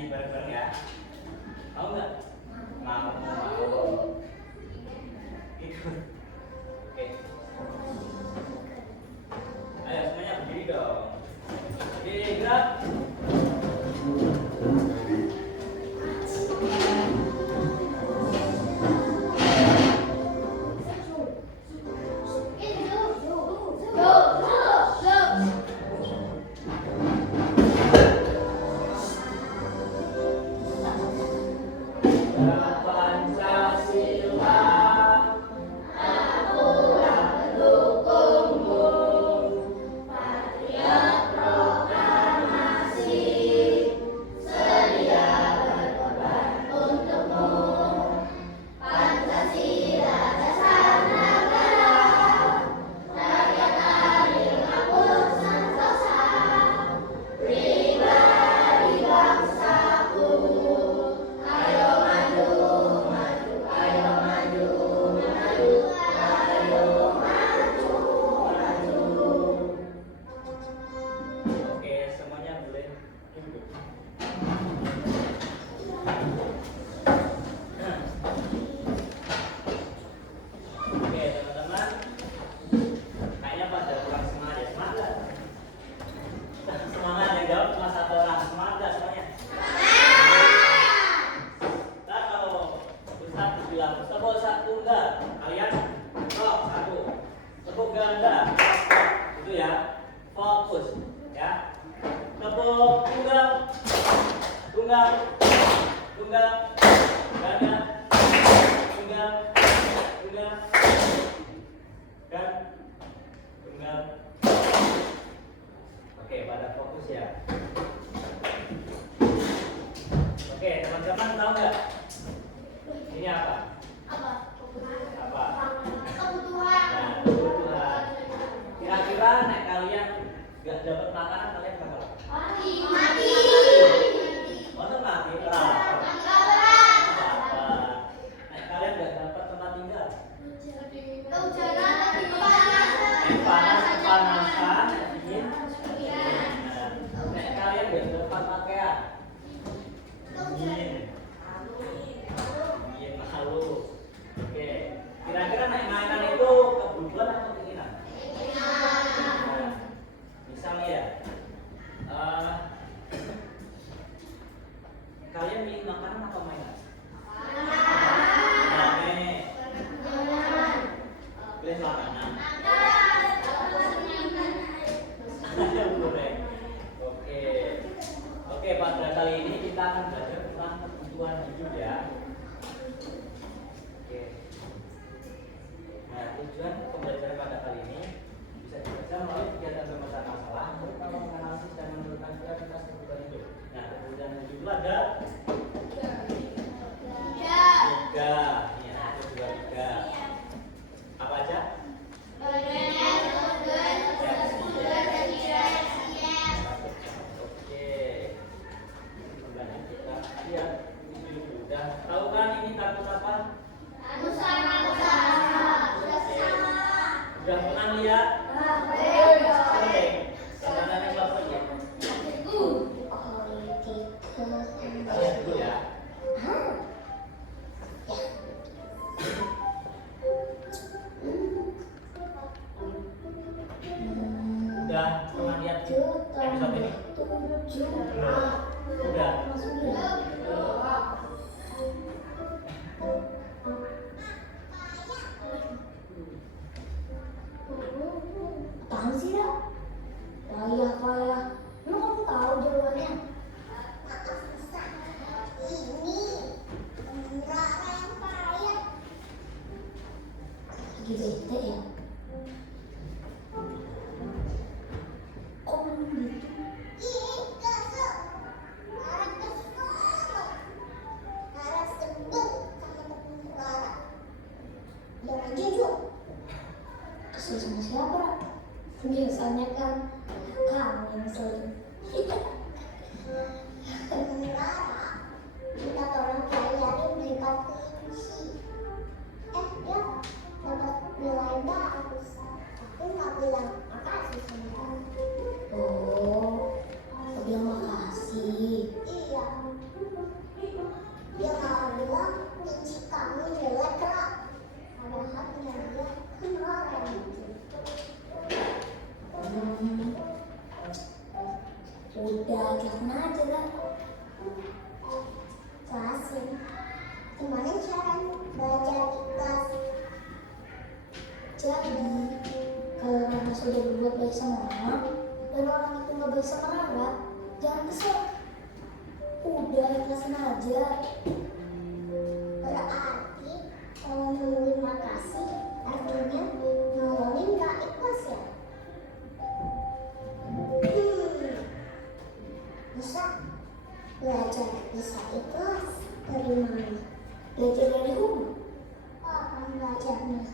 nyanyi bareng-bareng ya. Mau nggak? Mau. Ikut. Oke. Ayo semuanya berdiri dong. Berdiri, gerak. Itu ya, fokus ya. Tepuk tunggal, tunggal, tunggal, ganda, tunggal, tunggal, dan tunggal. Oke, pada fokus ya. Oke, teman-teman tahu nggak? Ini apa? Apa? Kebutuhan. Nah, kebutuhan. Kira-kira nek kalian nggak dapat makanan kalian bakal Mati. mati berapa? Nek kalian nggak dapat tempat tinggal, Kehujanan. panasan, dingin. Nek kalian nggak dapat pakaian, dingin, malu. Oke, kira-kira nek mainan itu kebutuhan atau keinginan? Nah, misalnya ya, kalian milih makanan atau mainan? Nah, nih, pilih makanan. Boleh. Oke, pada kali ini kita akan belajar tentang kebutuhan hidup ya. Oke. Nah, tujuan pembelajaran pada kali ini bisa dibaca melalui kegiatan pemecatan masalah berupa menganalisis dan menentukan prioritas kebutuhan hidup. Nah, kebutuhan hidup itu ada tiga. Ya, tiga. Apa aja? Oke. Sebenarnya kita lihat udah tahu kan ini kartu apa? Udah pernah lihat? Sering. Sebenarnya siapa ya? Kita lihat dulu ya. Udah pernah lihat episode ini? Udah. Apaan sih ya? Payah. Emang kamu tahu jawabannya? Lagi bete ya? Kok belum gitu? Kesel sama siapa? Biasanya kan kamu yang ngeselin. Minta tolong bayarin beli kartu dia dapat nilai bagus tapi nggak bilang makasih sama kamu. Oh, aku bilang makasih. Iya. Jelasin aja lah. Jelasin. Gimana cara belajar ikhlas? Jadi kalau Rangga sudah berbuat baik sama orang dan orang itu nggak baik sama Rangga, jangan kesel. Udah ikhlasin aja. Berarti kalau ngomongin makasih artinya nolongin gak ikhlas ya? Bisa belajar bisa ikhlas dari mana? Belajar dari rumah. Apa belajarnya?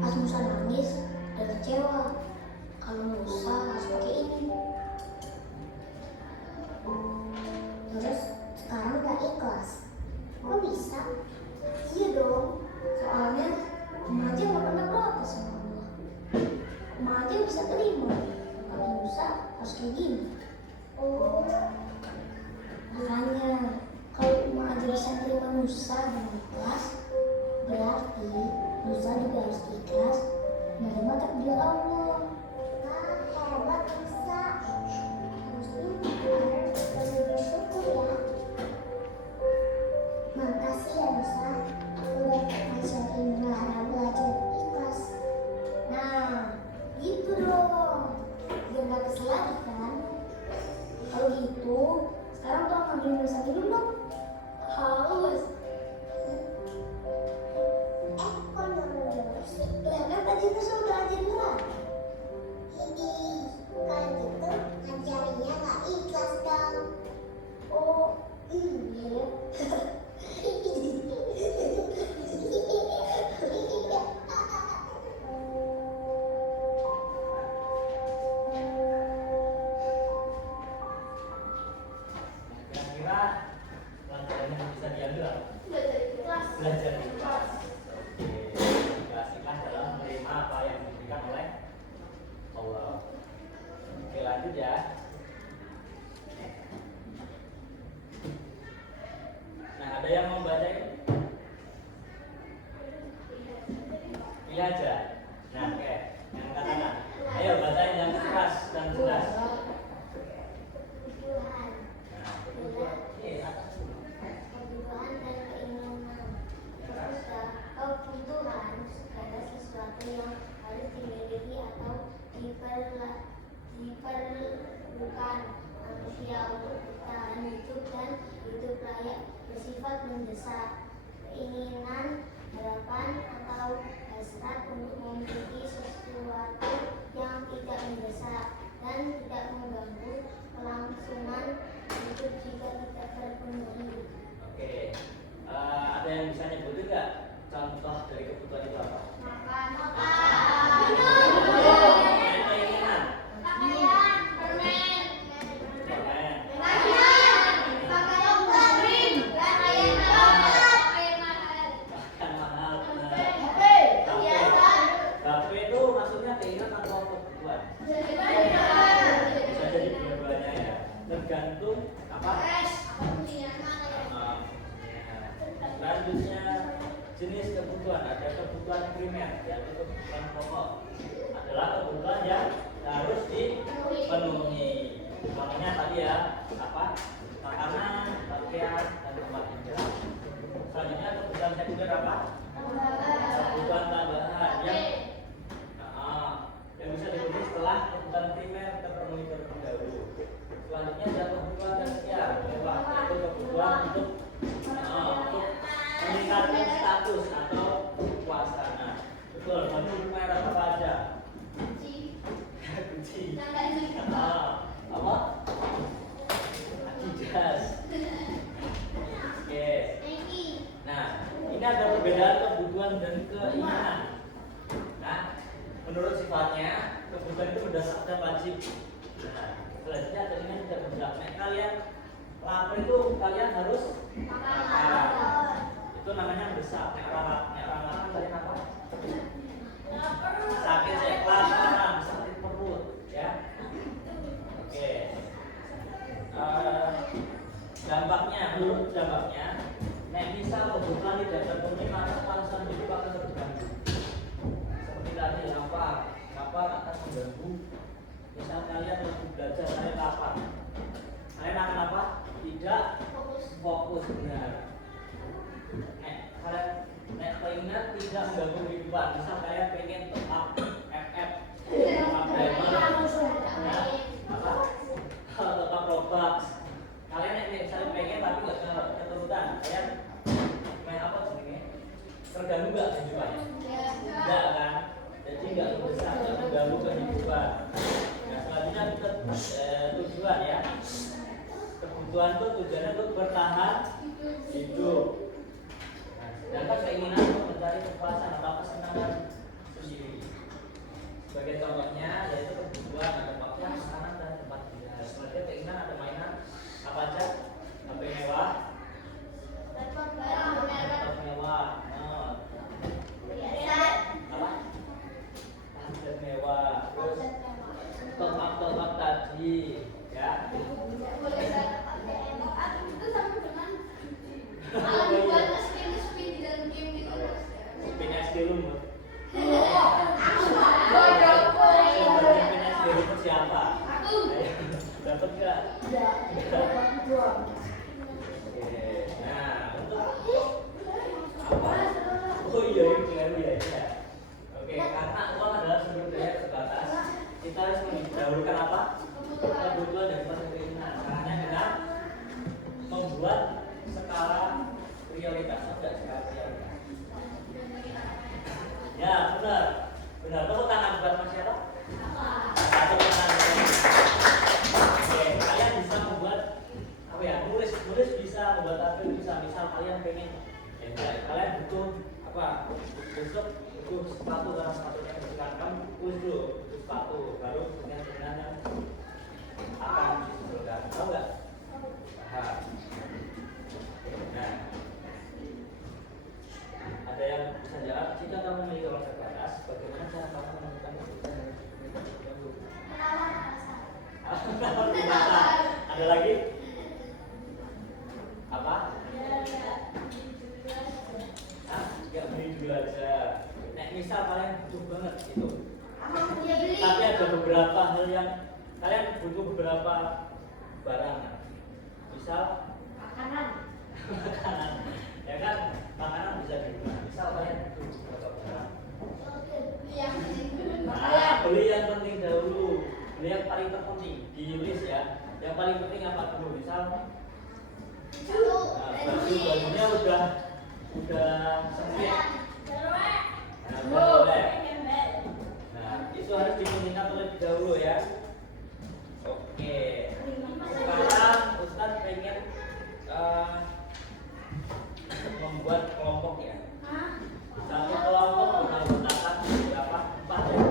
Pas Musa nangis dan kecewa, kalau Musa harus pakai ini. Terus sekarang gak ikhlas. Kok bisa? Iya dong, soalnya Uma aja nggak pernah protes sama Allah. Uma aja bisa terima, tapi Musa harus kayak gini. Oh, Makanya kalau Uma aja bisa terima Musa dengan ikhlas, berarti Musa juga harus ikhlas menerima takdir Allah. hebat bisa. Harusnya harus bersyukur ya. Makasih ya Musa, udah ngajarin Lara belajar ikhlas. Nah, gitu dong. Biar nggak kesel lagi kan? Kalau gitu, sekarang tuh ambil Musa minum dong. Haus. Kok nyuruh sih? Ya kan tadi itu sudah ajarin lah. Ini kalau gitu ngajarinnya gak ikhlas dong. Oh, iya. Kira-kira pelajaran yang bisa diambil apa? Belajar ikhlas. Belajar ikhlas. Oke, ikhlas dalam menerima apa yang diberikan oleh Allah. Oke, lanjut ya. Nah, ada yang mau baca ini? Pilih aja. Nah, oke, yang angkat tangan. Ayo bacain yang keras dan jelas. Tuhan, Nah, oke, atas dulu. kebutuhan dan keinginan. Kebutuhan segala sesuatu yang harus dimiliki atau diperlukan manusia untuk bertahan hidup dan hidup layak, bersifat mendesak. Keinginan, harapan atau hasrat untuk memiliki sesuatu yang tidak mendesak dan tidak mengganggu kelangsungan hidup jika tidak terpenuhi. Oke, ada yang bisa nyebutin nggak contoh dari kebutuhan itu apa? Makan, Keinginan. pakaian, permen, Permen. Makan mahal. HP itu maksudnya keinginan atau kebutuhan? Bisa jadi dua-duanya ya. Tergantung apa? Selanjutnya jenis kebutuhan, ada kebutuhan primer yaitu kebutuhan pokok, adalah kebutuhan yang harus dipenuhi. Contohnya tadi ya apa? Makanan, pakaian, dan tempat tinggal. Selanjutnya kebutuhan sekunder apa? Kebutuhan tambahan yang bisa dipenuhi setelah kebutuhan primer terpenuhi terlebih dahulu. Selanjutnya ada kebutuhan tersier, yaitu kebutuhan untuk meningkatkan status atau kekuasaan. Nah, betul, baju merah apa aja? Gucci. Apa? Adidas. Oke. Nah, ini ada perbedaan kebutuhan dan keinginan. Nah, menurut sifatnya kebutuhan itu berdasarkan wajib. Nah, selanjutnya keinginan tidak bergerak. Nah, kalian lapar itu kalian harus makan. Itu namanya mendesak. Nek makan kalian apa? Sakit saya kelaparan, sakit perut, ya. Oke. Dampaknya, menurut dampaknya, nek misal kebutuhan tidak terpenuhi maka kelangsungan hidup akan terganggu. Seperti tadi lapar akan mengganggu. Misal kalian lagi belajar, saya lapar. kalian akan apa? Tidak fokus, benar. Kalian pengen tidak mengganggu kehidupan. Misal kalian pengen tetap FF, tetap diamond, ya, apa? Tetap Robux. Kalian misalnya pengen tapi nggak keturutan, kalian main apa sebenarnya? Terganggu nggak kehidupannya? Enggak kan? Jadi nggak besar, nggak mengganggu kehidupan. Nah selanjutnya kita tujuan ya. Kebutuhan itu tujuannya untuk bertahan hidup. Nah, sedangkan keinginan untuk mencari kepuasan atau kesenangan sendiri. Sebagai contohnya yaitu kebutuhan ada pakaian, makanan dan tempat tinggal. Selanjutnya keinginan ada mainan apa aja? HP mewah, laptop mewah, apa? Tablet mewah, terus top up tadi, ya. Spin SD lu, spin SD lu siapa? Dapat nggak? Oke, nah untuk apa? Oh iya itu ya. Oke, karena uang adalah sumber daya terbatas, kita harus mendahulukan apa? Kebutuhan dan keinginan. Caranya dengan membuat skala prioritas, tidak skala prioritas. Ya benar. Tepuk tangan buat Mas siapa? Tepuk tangan. Oke, kalian bisa membuat apa ya? Nulis bisa, membuat tabel bisa. Misal kalian pengen, kalian butuh apa? Besok butuh sepatu karena sepatunya kesukaan kamu, tulis dulu butuh sepatu, baru kemudian yang akan disusulkan. Tahu nggak? Paham. Nah, ada yang bisa jawab, jika kamu memiliki uang terbatas, bagaimana cara kamu menemukan kebutuhan yang terganggu? Ada lagi? Apa? Ya beli dulu aja. Nah, misal kalian butuh banget itu, tapi ada beberapa hal yang kalian butuh beberapa barang. Misal makanan, ya kan? Makanan bisa di rumah. Misal kalian butuh beberapa barang. Nah, beli yang penting dahulu, beli yang paling terpenting di list ya. Yang paling penting apa dulu? Misal, bajunya udah sempit. Nah, boleh. Nah, itu harus dipentingkan terlebih dahulu ya. Oke. Sekarang Ustadz pengen membuat kelompok ya. Satu kelompok menggunakan berapa? 4 ya?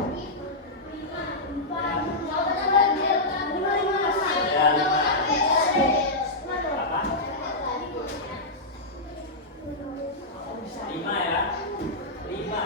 Ya, 5. Apa? 5 ya? 5.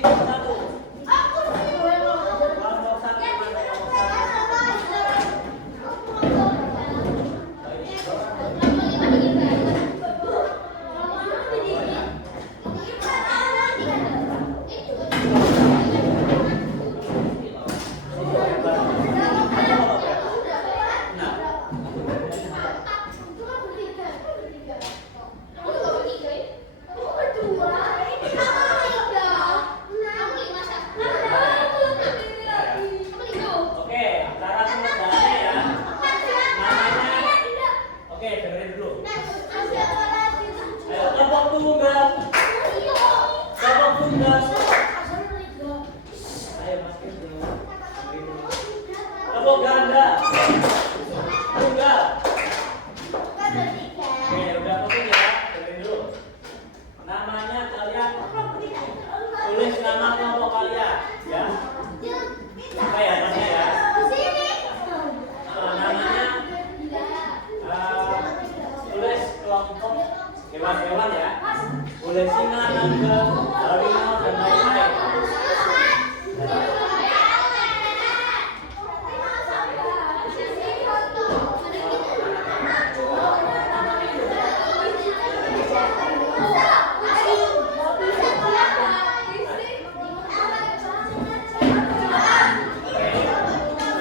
satu. Kelompok satu mana kelompok satu? Oke, cara pengerjaannya ya. Namanya. Oke, dengerin dulu. Ayo, kelompok tunggal. Kelompok tunggal. Ayo, masukin dulu. Kelompok ganda. Tunggal. Oke, udah fokus ya. Dengerin dulu. Namanya kalian tulis nama kelompok kalian, ya. Apa ya namanya ya? Namanya tulis kelompok hewan-hewan ya. Boleh singa, naga, harimau dan lain-lain.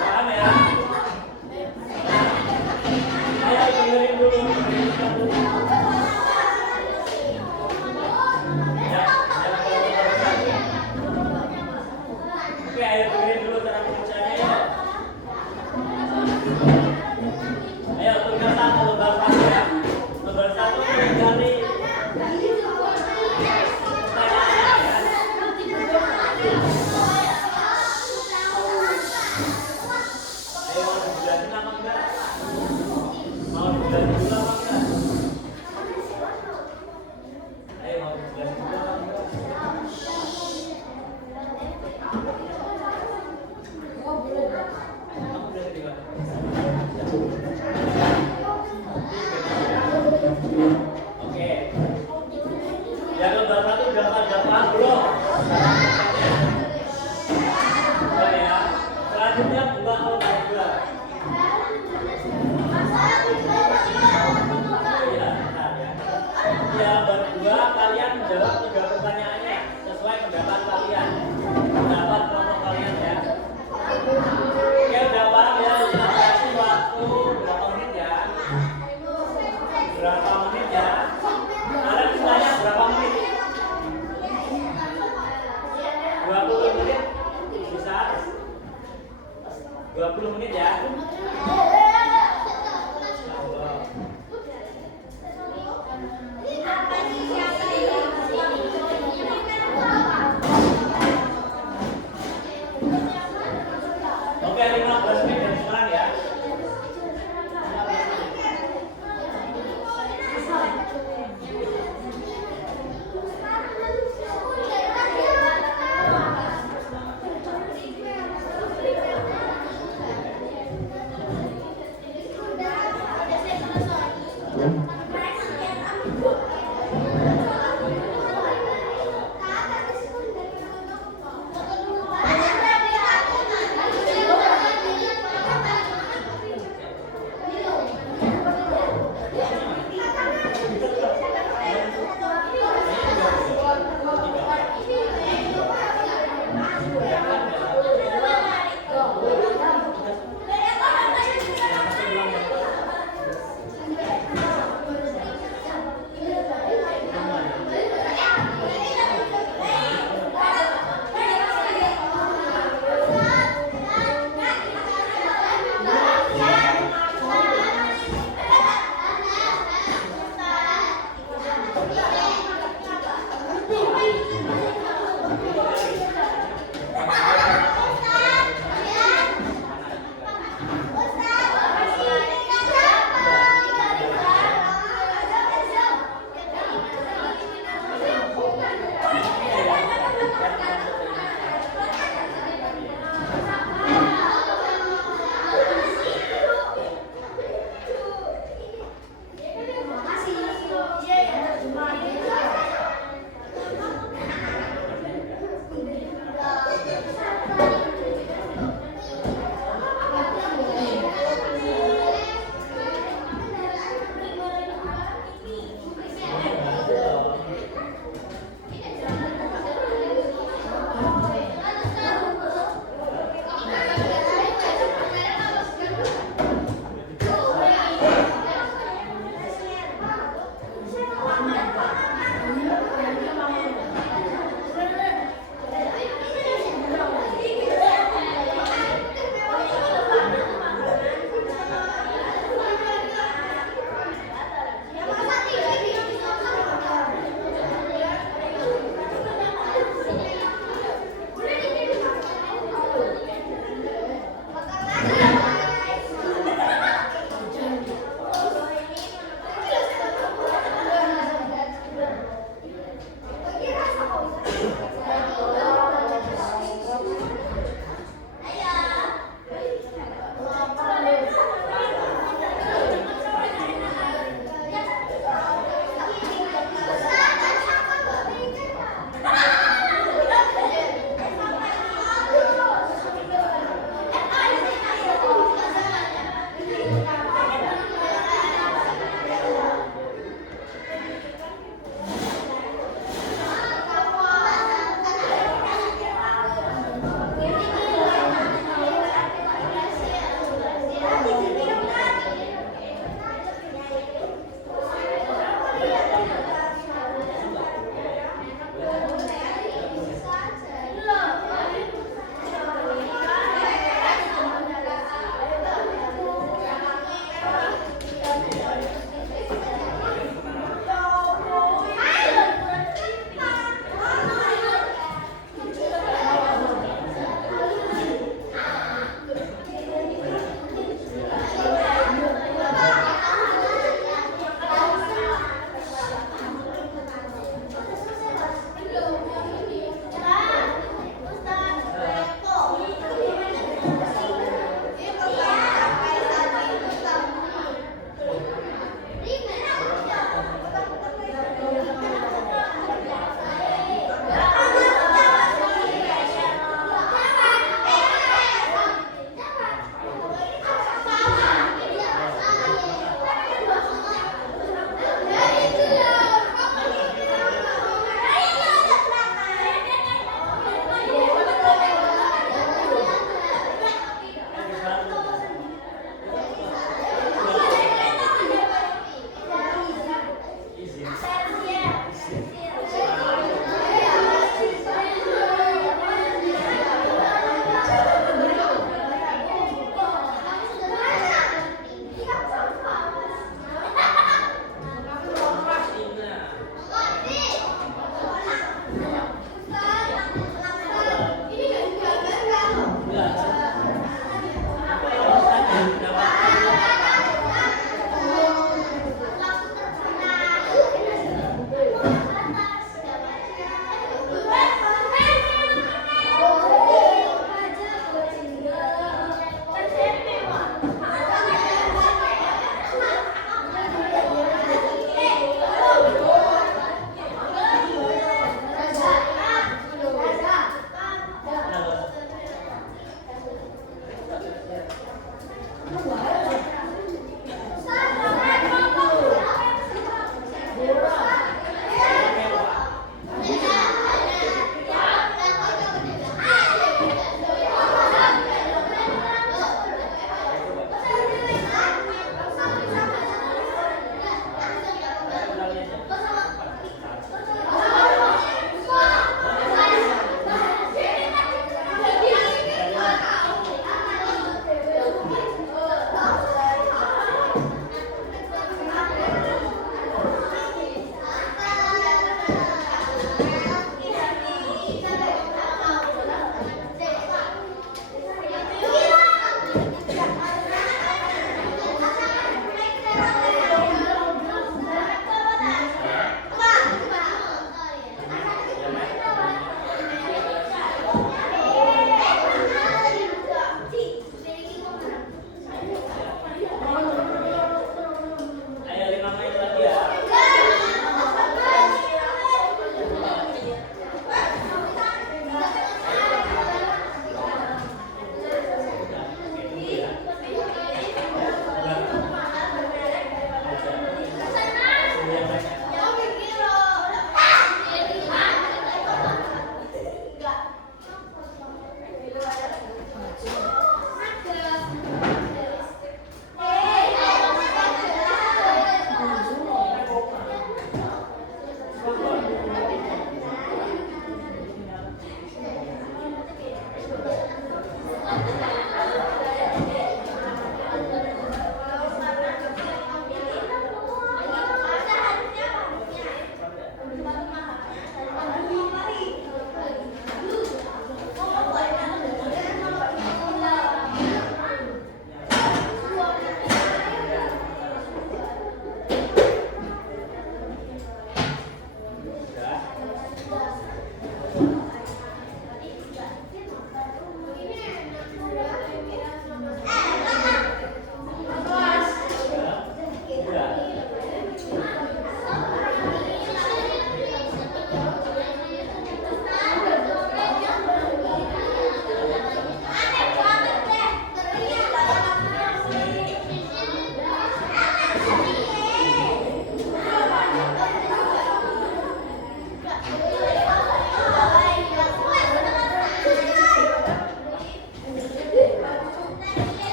Paham ya? Ayo dengerin dulu. Oke, ayo dengerin dulu cara pengerjaannya ya. Ayo tunggal satu, tunggal satu ya. Tunggal satu menggali ayo mau dijelasin apa enggak? Mau dijelasin dulu apa enggak? Ayo mau dijelasin dulu apa enggak? Kamu udah di mana? Oke. Yang lembar satu udah paham belum? Udah ya. Selanjutnya buka lembar dua. Iya, benar ya. Ya, berdua kalian menjawab 3 pertanyaannya sesuai pendapat kalian. Pendapat kelompok kalian ya. Oke, udah paham ya? Kita kasih waktu berapa menit ya? Berapa menit ya? Kalian ditanya berapa menit? 20 menit? Bisa? 20 menit ya? Oke, 15 menit dari sekarang ya.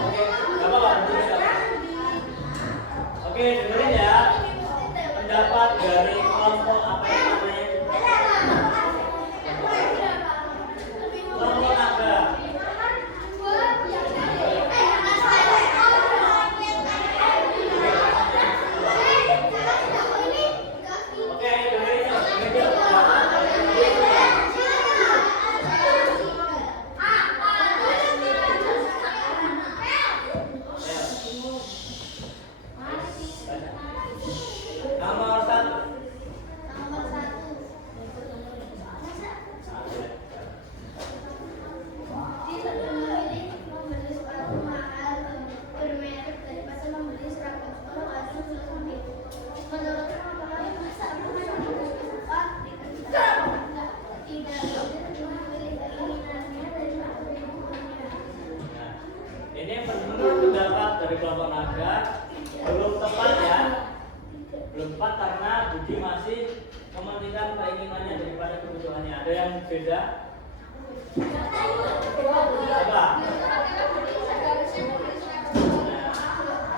Gak apa-apa, oke, dengerin ya. Pendapat dari kelompok apa yang namanya? Kelompok naga. Oke, dengerin ya. Nomor satu. Ini menurut pendapat dari kelompok naga belum tepat ya, belum tepat karena Budi masih mementingkan keinginannya daripada kebutuhannya. Ada yang beda? Apa?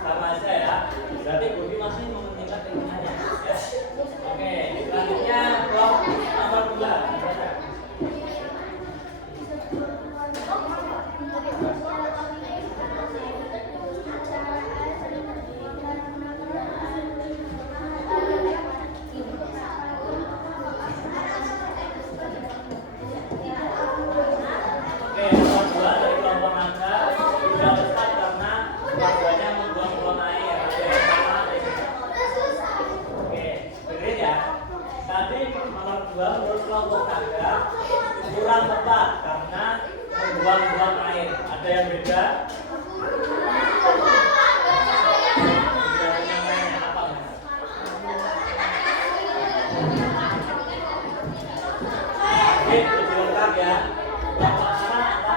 Sama aja ya. Berarti Budi masih mementingkan keinginannya. Ya. Oke, selanjutnya kelompok nomor 2. Kelompok naga kurang tepat karena membuang-buang air. Ada yang beda? Oke, lebih lengkap ya. Kelompok sana apa?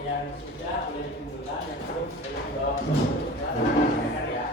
yang sudah boleh dikumpulkan, yang belum boleh dibawa ke rumah ya.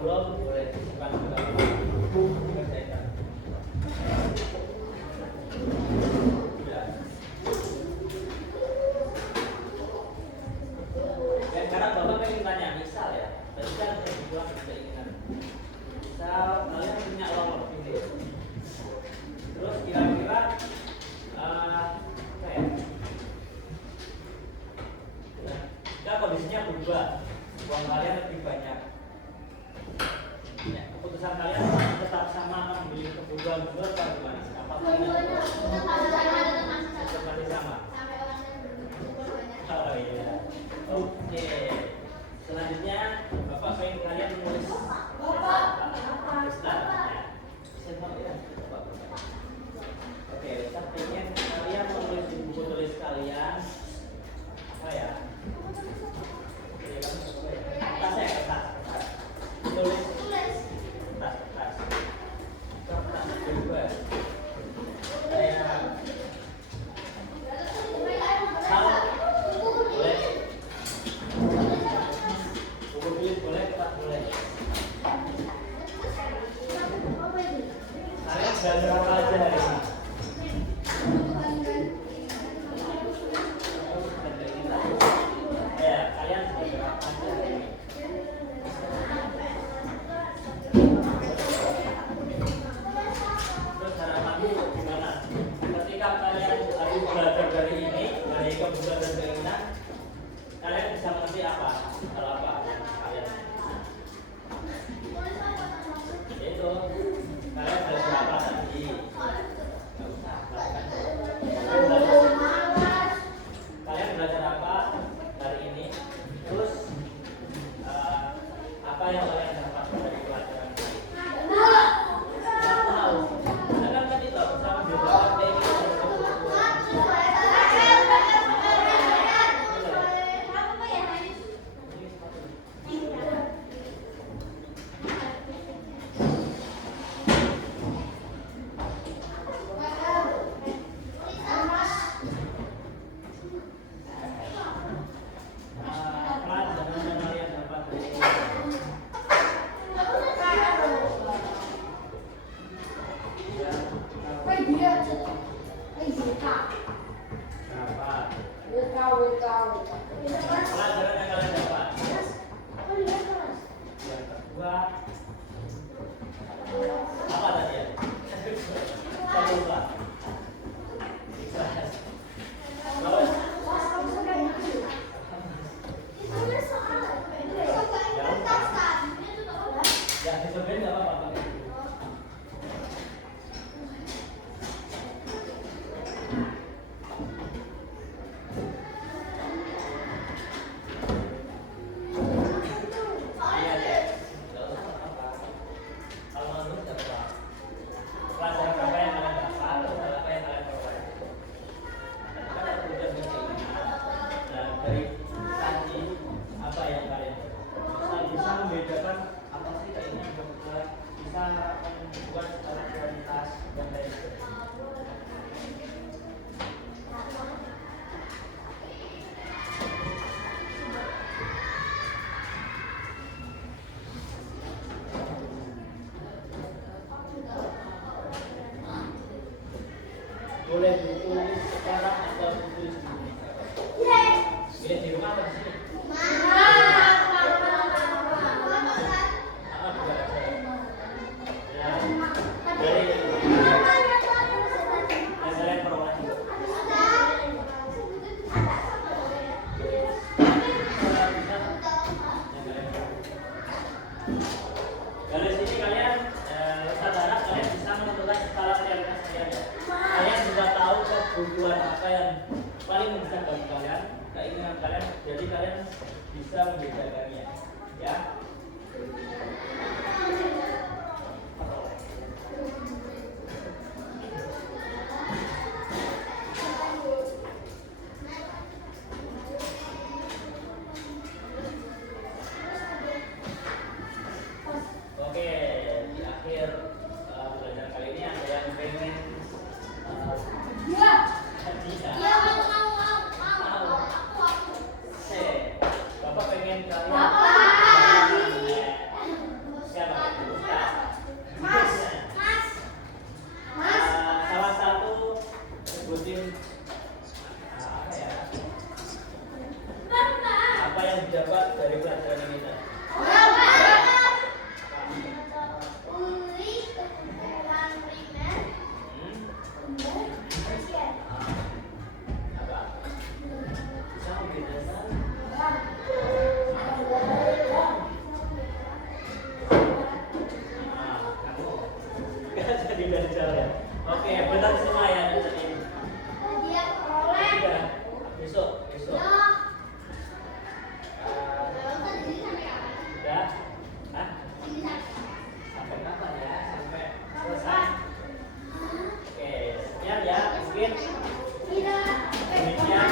Belum boleh disimpan ke dalam dikerjakan. Sudah. Dan sekarang Bapak pengen tanya, misal ya, tadi kan saya bilang keinginan. Misal kalian punya uang lebih, terus kira-kira apa ya? Jika kondisinya berubah, uang kalian lebih banyak. Ya, keputusan kalian tetap sama memilih kebutuhan dulu atau gimana? Apa masih sama? Oh iya. Oke. Selanjutnya Bapak pengen kalian menulis Oke, Ustaz pengen kalian menulis di buku tulis kalian apa ya? Kertas ya, kertas. Tulis kertas juga kayak boleh buku tulis boleh, kertas boleh. Kalian belajar apa aja hari ini? Ya, kalian belajar apa aja hari ini? Terus harapanmu gimana? Ketika kalian habis belajar dari ini, dari kebutuhan dan keinginan, kalian bisa mengerti apa? Hal apa kalian? Itu kalian belajar apa tadi? Nggak usah, kalian belajar apa hari ini? Terus apa yang kalian dapat dari pelajaran ini? Pelajaran yang kalian dapat. Yang kedua apa tadi ya? Saya lupa. Terus ya disebutin nggak apa-apa. Boleh ditulis sekarang atau ditulis di sini? Boleh di rumah atau di sini? Dari sini kalian Ustaz harap tujuan apa yang paling mendesak bagi kalian, keinginan kalian, jadi kalian bisa membedakannya, ya. Oke, di akhir pelajaran kali ini ada yang pengen Iya. hadiah. Iya, mau. Oke, Bapak pengen kalian Bapak. siapa? Ustaz. Mas. Salah satu sebutin apa ya? Apa yang didapat dari pelajaran ini tadi? Apa? Bisa membedakan? Kamu nggak jadi belajar ya? Oke, benar semua ya tadi. Udah, besok. Udah? Hah? Sampai kapan ya? Sampai selesai? Oke, sekian ya, mungkin demikian.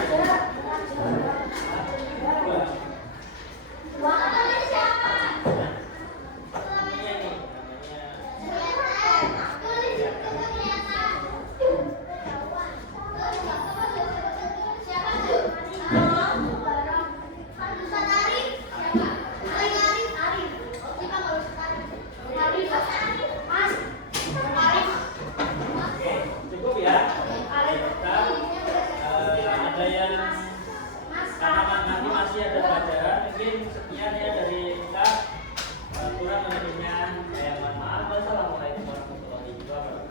Dua. Ini nih, namanya oke, cukup ya. Kita ada yang karena nanti masih ada pelajaran, mungkin sekian ya dari kita. Kurang lebihnya saya mohon maaf. Wassalamualaikum warahmatullahi wabarakatuh.